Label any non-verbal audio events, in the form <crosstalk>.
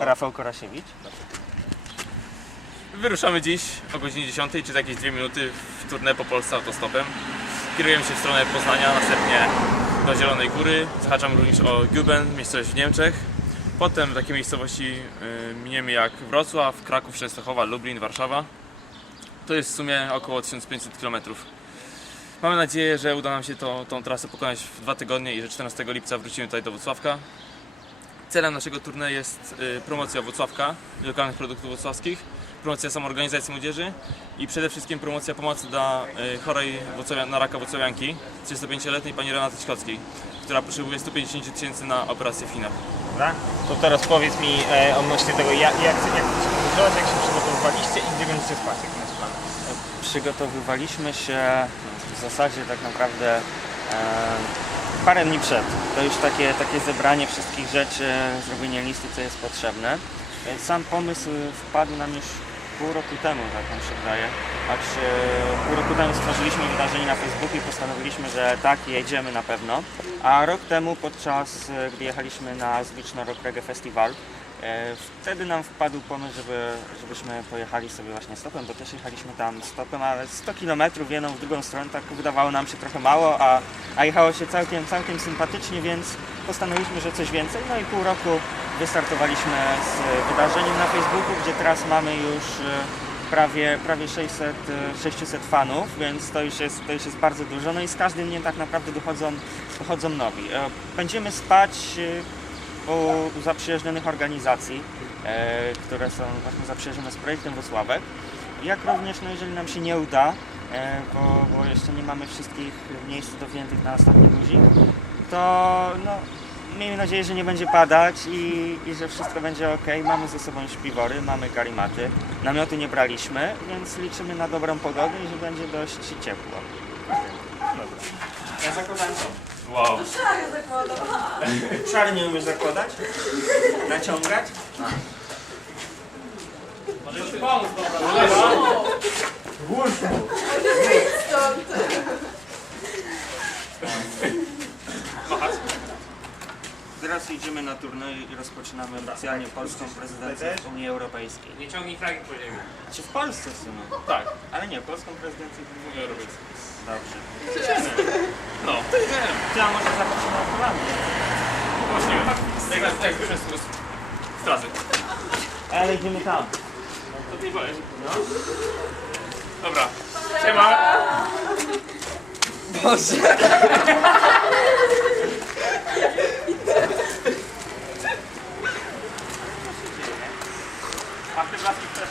Rafał Korasiewicz. Wyruszamy dziś o godzinie 10, czy za jakieś 2 minuty w turnę po Polsce autostopem. Kierujemy się w stronę Poznania, następnie do Zielonej Góry. Zahaczamy również o Guben, miejscowość w Niemczech. Potem takie miejscowości y, miniemy jak Wrocław, Kraków, Częstochowa, Lublin, Warszawa. To jest w sumie około 1500 km. Mamy nadzieję, że uda nam się to, tą trasę pokonać w dwa tygodnie i że 14 lipca wrócimy tutaj do Wrocławka. Celem naszego turnieju jest y, promocja Wrocławka i lokalnych produktów wrocławskich, promocja samoorganizacji młodzieży i przede wszystkim promocja pomocy dla y, chorej na raka Wrocławianki, 35-letniej pani Renaty Ćkockiej, która potrzebuje 150 tysięcy na operację w Chinach. Dobra? To teraz powiedz mi e, odnośnie tego, jak, jak, jak, jak się podróżować, jak się przygotowywaliście i gdzie będziecie spać, jaki jest plan? Przygotowywaliśmy się w zasadzie tak naprawdę e, parę dni przed. To już takie, takie zebranie wszystkich rzeczy, zrobienie listy, co jest potrzebne. E, Sam pomysł wpadł nam już pół roku temu, tak mi się wydaje. Acz e, pół roku temu stworzyliśmy wydarzenie na Facebooku i postanowiliśmy, że tak, jedziemy na pewno. A rok temu, podczas e, gdy jechaliśmy na Zbiczno Rock Reggae Festival, Wtedy nam wpadł pomysł, żeby, żebyśmy pojechali sobie właśnie stopem, bo też jechaliśmy tam stopem, ale 100 km w jedną, w drugą stronę, tak wydawało nam się trochę mało, a, a jechało się całkiem, całkiem sympatycznie, więc postanowiliśmy, że coś więcej. No i pół roku wystartowaliśmy z wydarzeniem na Facebooku, gdzie teraz mamy już e, prawie, prawie 600, e, 600 fanów, więc to już, jest, to już jest bardzo dużo. No i z każdym dniem tak naprawdę dochodzą, dochodzą nowi. E, Będziemy spać e, u zaprzyjaźnionych organizacji, e, które są właśnie zaprzyjaźnione z projektem Wrocławek. Jak również, no jeżeli nam się nie uda, e, bo, bo jeszcze nie mamy wszystkich miejsc dopiętych na ostatni guzik, to no, miejmy nadzieję, że nie będzie padać i, i że wszystko będzie ok. Mamy ze sobą śpiwory, mamy karimaty, namioty nie braliśmy, więc liczymy na dobrą pogodę i że będzie dość ciepło. Ja zakładałem to. Wow! <laughs> Szary nie umiesz zakładać? Naciągać? Teraz idziemy na turniej i rozpoczynamy oficjalnie polską prezydencję w Unii Europejskiej. Nie ciągnij flagi po ziemi. Czy w Polsce w sumie? Tak, Ale nie, polską prezydencję w Unii Europejskiej. Dobrze. Ty, a może zapisz na kolanie? Właśnie, tak, tak, tak, przez plus. Strażek. Ale idziemy tam. To ty boisz. No. Dobra. Siema. Boże. A ty blaski też.